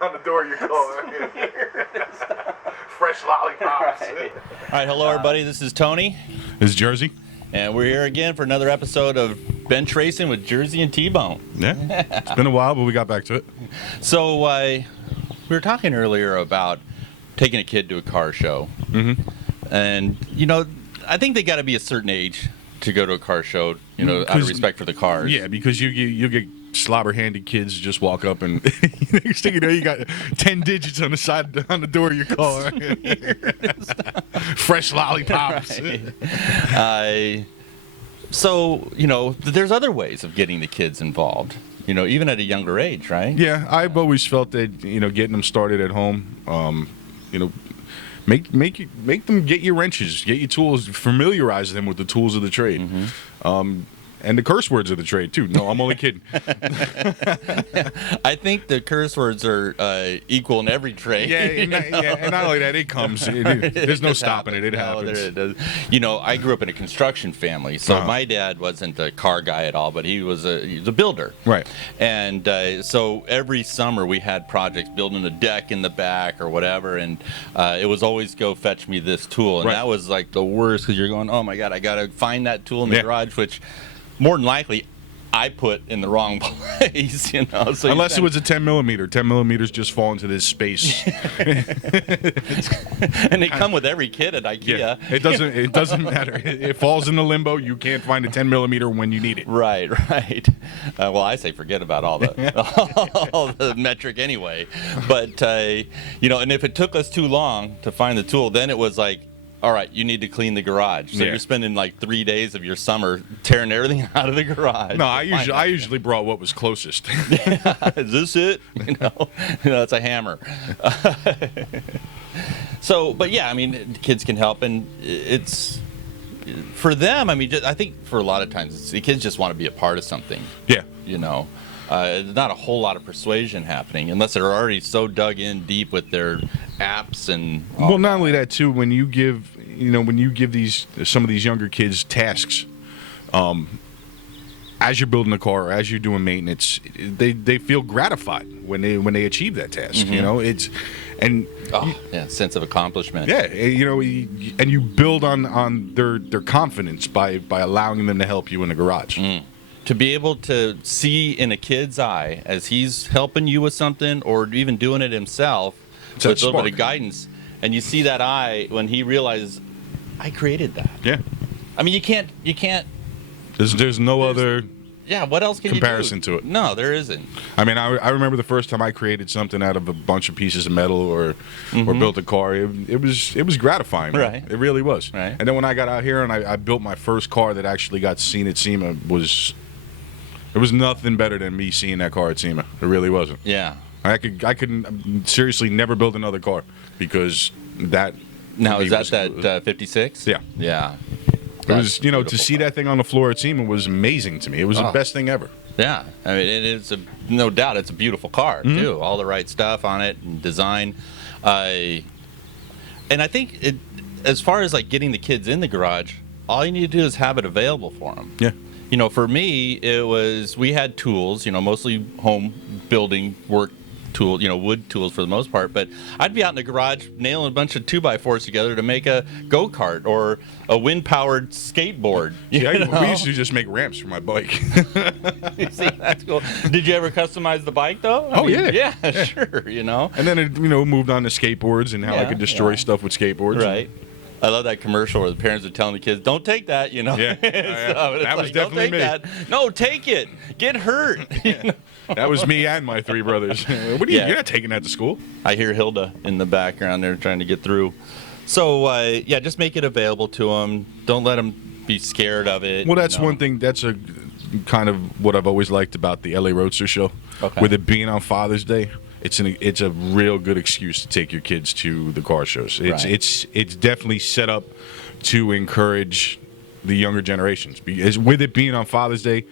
on the door of your car. Fresh lollipops. Right. All right, hello everybody. This is Tony, This is Jerzy. and we're here again for another episode of Benchracing with Jerzy and T-Bone. Yeah, it's been a while, but we got back to it. So we were talking earlier about taking a kid to a car show, and I think they got to be a certain age to go to a car show. Out of respect for the cars. Yeah, because you get slobber-handed kids just walk up and next thing you know, you got 10 digits on the side on the door of your car. Fresh lollipops. Right. There's other ways of getting the kids involved. Even at a younger age, right? Yeah, I've always felt that getting them started at home. Make them get your wrenches, get your tools, familiarize them with the tools of the trade. And the curse words of the trade, too. No, I'm only kidding. I think the curse words are equal in every trade. And not only that, it comes. There's no stopping it. It happens. It does. I grew up in a construction family, so my dad wasn't a car guy at all, but he was a builder. Right. And so every summer we had projects, building a deck in the back or whatever, and it was always go fetch me this tool. And that was like the worst because you're going, oh, my God, I got to find that tool in the garage, which more than likely, I put in the wrong place, So unless it was a 10 millimeter, 10 millimeters just fall into this space, and they come with every kit at IKEA. Yeah, it doesn't matter. It falls in the limbo. You can't find a 10 millimeter when you need it. Right. Well, I say forget about all the metric anyway. But and if it took us too long to find the tool, then it was like, all right, you need to clean the garage. So you're spending like 3 days of your summer tearing everything out of the garage. No, I usually brought what was closest. Is this it? It's a hammer. Kids can help, and it's for them. I think for a lot of times, the kids just want to be a part of something. Yeah. Not a whole lot of persuasion happening unless they're already so dug in deep with their apps and. Well, not only that too. When you give some of these younger kids tasks, as you're building a car or as you're doing maintenance, they feel gratified when they achieve that task. Sense of accomplishment. Yeah, and you build on their confidence by allowing them to help you in the garage. To be able to see in a kid's eye as he's helping you with something or even doing it himself with a little bit of guidance, and you see that eye when he realizes, I created that. Yeah. You can't. There's no other. Yeah. What else can comparison you do? to it? No, there isn't. I remember the first time I created something out of a bunch of pieces of metal or built a car. It was gratifying. Man. Right. It really was. Right. And then when I got out here and I built my first car that actually got seen at SEMA, it was nothing better than me seeing that car at SEMA. It really wasn't. Yeah. I could seriously never build another car because that. Now is that 56? Yeah. Yeah. It was to see that thing on the floor at SEMA was amazing to me. It was the best thing ever. Yeah. It is no doubt it's a beautiful car too. All the right stuff on it and design. And I think as far as like getting the kids in the garage, all you need to do is have it available for them. Yeah. For me, we had tools, mostly home building work tools, wood tools for the most part. But I'd be out in the garage nailing a bunch of 2x4s together to make a go-kart or a wind-powered skateboard. We used to just make ramps for my bike. See, that's cool. Did you ever customize the bike, though? Yeah, sure, And then it, moved on to skateboards and how I could destroy stuff with skateboards. Right. I love that commercial where the parents are telling the kids, "Don't take that," Yeah, that was definitely me. That. No, take it. Get hurt. That was me and my three brothers. What are you? You're not taking that to school. I hear Hilda in the background there trying to get through. So just make it available to them. Don't let them be scared of it. Well, that's one thing. That's a kind of what I've always liked about the LA Roadster show. Okay. With it being on Father's Day. It's a real good excuse to take your kids to the car shows. It's definitely set up to encourage the younger generations. Because with it being on Father's Day,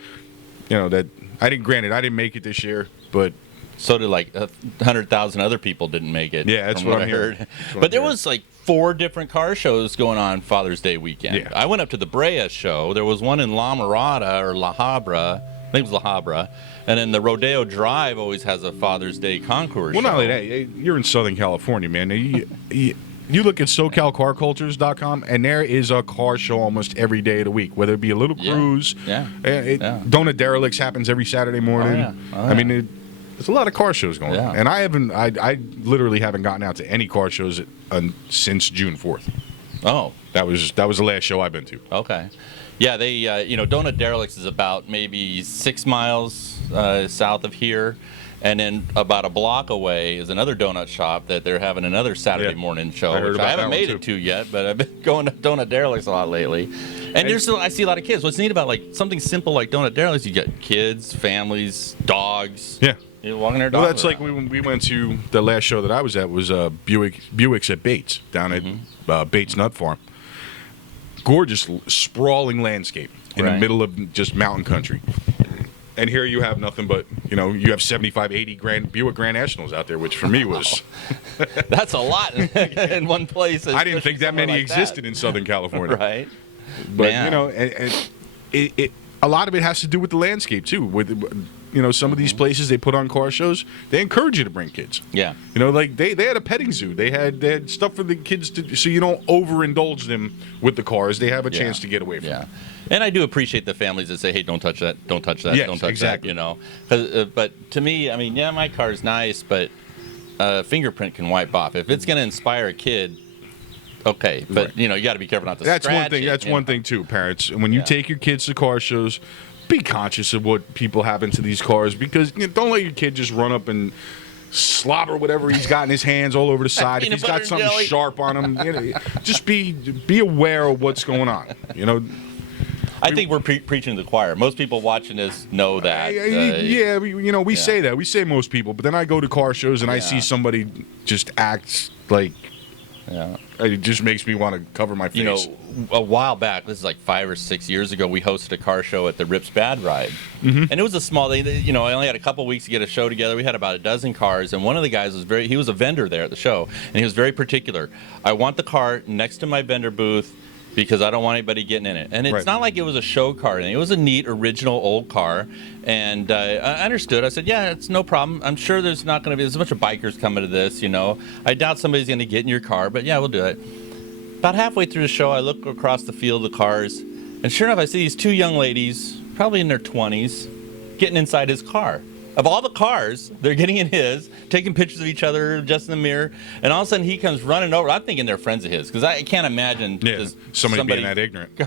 that I didn't make it this year, but so did like 100,000 other people didn't make it. Yeah, that's what I heard. But there was like 4 different car shows going on Father's Day weekend. Yeah. I went up to the Brea show. There was one in La Mirada or La Habra. I think it was La Habra. And then the Rodeo Drive always has a Father's Day concours show. Not only that, you're in Southern California, man. You look at SoCalCarCultures.com, and there is a car show almost every day of the week, whether it be a little cruise. Donut Derelicts happens every Saturday morning. I mean, there's a lot of car shows going on. And I literally haven't gotten out to any car shows since June 4th. Oh. That was the last show I've been to. Okay. Yeah, they, Donut Derelicts is about maybe 6 miles south of here. And then about a block away is another donut shop that they're having another Saturday morning show, which I haven't made it to yet, but I've been going to Donut Derelicts a lot lately. And I see a lot of kids. What's neat about like something simple like Donut Derelicts, you get kids, families, dogs. Yeah. Walking their dogs. Well, that's like when we went to the last show that I was at was Buick's at Bates down at Bates Nut Farm. Gorgeous, sprawling landscape in the middle of just mountain country. And here you have nothing but, you have 75, 80 Buick Grand Nationals out there, which for me was... That's a lot in one place. I didn't think that many existed in Southern California. Right. But, and a lot of it has to do with the landscape, too. With some of these places they put on car shows, they encourage you to bring kids. Yeah. Like they had a petting zoo. They had stuff for the kids so you don't overindulge them with the cars. They have a chance to get away from it. And I do appreciate the families that say, "Hey, don't touch that, don't touch that, don't touch that." But to me, I mean, my car's nice, but fingerprint can wipe off. If it's going to inspire a kid, okay, but you got to be careful not to. That's scratch one thing. it, That's one thing too, parents. When you take your kids to car shows, be conscious of what people have into these cars, because don't let your kid just run up and slobber whatever he's got in his hands all over the side. If he's got something sharp on him, just be aware of what's going on. I think we're preaching to the choir. Most people watching this know that. We say that. We say most people, but then I go to car shows and I see somebody just act like. Yeah. It just makes me want to cover my face. A while back, this is like 5 or 6 years ago, we hosted a car show at the Rips Bad Ride. And it was a small thing. I only had a couple weeks to get a show together. We had about a dozen cars, and one of the guys he was a vendor there at the show, and he was very particular. I want the car next to my vendor booth because I don't want anybody getting in it. And it's not like it was a show car. It was a neat, original, old car. And I understood. I said, yeah, it's no problem. I'm sure there's not going to be, there's a bunch of bikers coming to this, I doubt somebody's going to get in your car, but yeah, we'll do it. About halfway through the show, I look across the field of cars, and sure enough, I see these 2 young ladies, probably in their 20s, getting inside his car. Of all the cars, they're getting in his, taking pictures of each other just in the mirror, and all of a sudden he comes running over. I'm thinking they're friends of his, because I can't imagine somebody being that ignorant.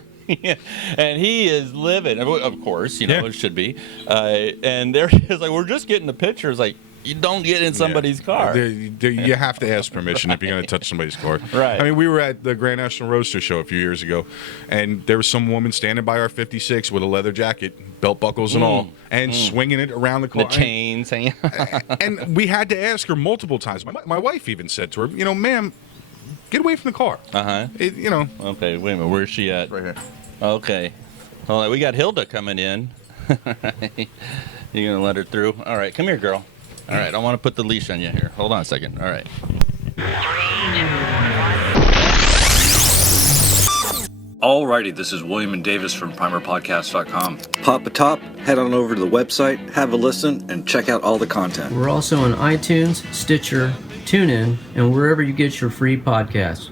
And he is livid, of course, it should be. And there he is, like, we're just getting the pictures, like, you don't get in somebody's car. You have to ask permission if you're going to touch somebody's car. Right. I mean, we were at the Grand National Roadster show a few years ago, and there was some woman standing by our 56 with a leather jacket, belt buckles and all, and swinging it around the car. The chains hanging. And we had to ask her multiple times. My wife even said to her, ma'am, get away from the car. Uh-huh. Okay, wait a minute. Where's she at? Right here. Okay. Hold on. We got Hilda coming in. You going to let her through? All right. Come here, girl. All right, I want to put the leash on you here. Hold on a second. All right. Alrighty, this is William and Davis from PrimerPodcast.com. Pop a top, head on over to the website, have a listen, and check out all the content. We're also on iTunes, Stitcher, TuneIn, and wherever you get your free podcasts.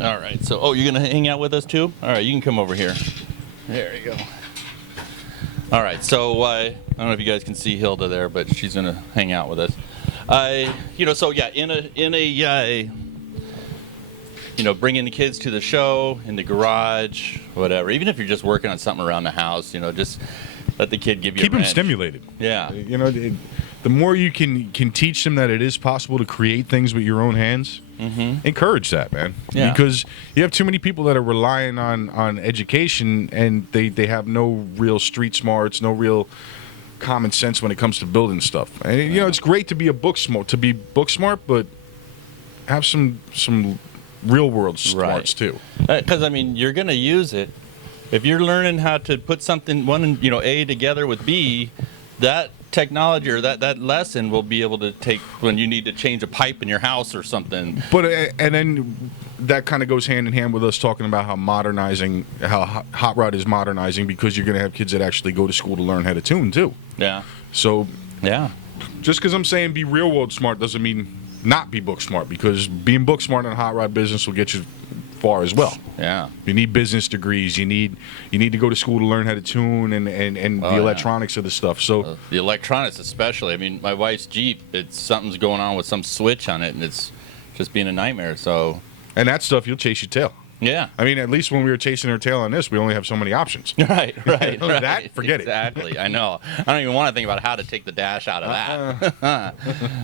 All right, so, you're going to hang out with us too? All right, you can come over here. There you go. All right, so I don't know if you guys can see Hilda there, but she's going to hang out with us. Bringing the kids to the show, in the garage, whatever. Even if you're just working on something around the house, just let the kid give you Keep a them wrench. stimulated. Yeah. The more you can teach them that it is possible to create things with your own hands, encourage that, man. Yeah. Because you have too many people that are relying on education, and they have no real street smarts, no real common sense when it comes to building stuff. And it's great to be book smart, but have some real world smarts too. Because you're going to use it if you're learning how to put something A together with B. That technology or that lesson will be able to take when you need to change a pipe in your house or something. But and then that kind of goes hand in hand with us talking about how hot rod is modernizing, because you're going to have kids that actually go to school to learn how to tune too. Yeah. So yeah, just because I'm saying be real world smart doesn't mean not be book smart, because being book smart in the hot rod business will get you far as well. Yeah. You need business degrees. You need to go to school to learn how to tune and the electronics of the stuff. So the electronics especially. I mean, my wife's Jeep, something's going on with some switch on it, and it's just being a nightmare. So. And that stuff, you'll chase your tail. Yeah. I mean, at least when we were chasing our tail on this, we only have so many options. Right. That, forget exactly. I know. I don't even want to think about how to take the dash out of that.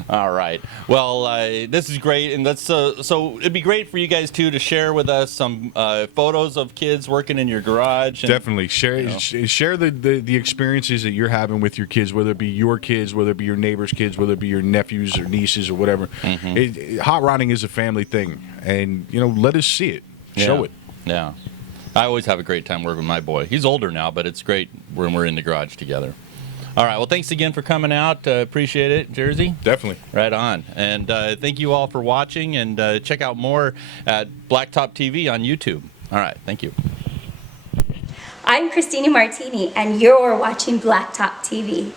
All right. Well, this is great, and so it'd be great for you guys too to share with us some photos of kids working in your garage. And, definitely share the experiences that you're having with your kids, whether it be your kids, whether it be your neighbors' kids, whether it be your nephews or nieces or whatever. Hot rodding is a family thing, and let us see it. Show it. Yeah. I always have a great time working with my boy. He's older now, but it's great when we're in the garage together. All right. Well, thanks again for coming out. Appreciate it, Jerzy. Definitely. Right on. And thank you all for watching, and check out more at Blacktop TV on YouTube. All right. Thank you. I'm Christina Martini, and you're watching Blacktop TV.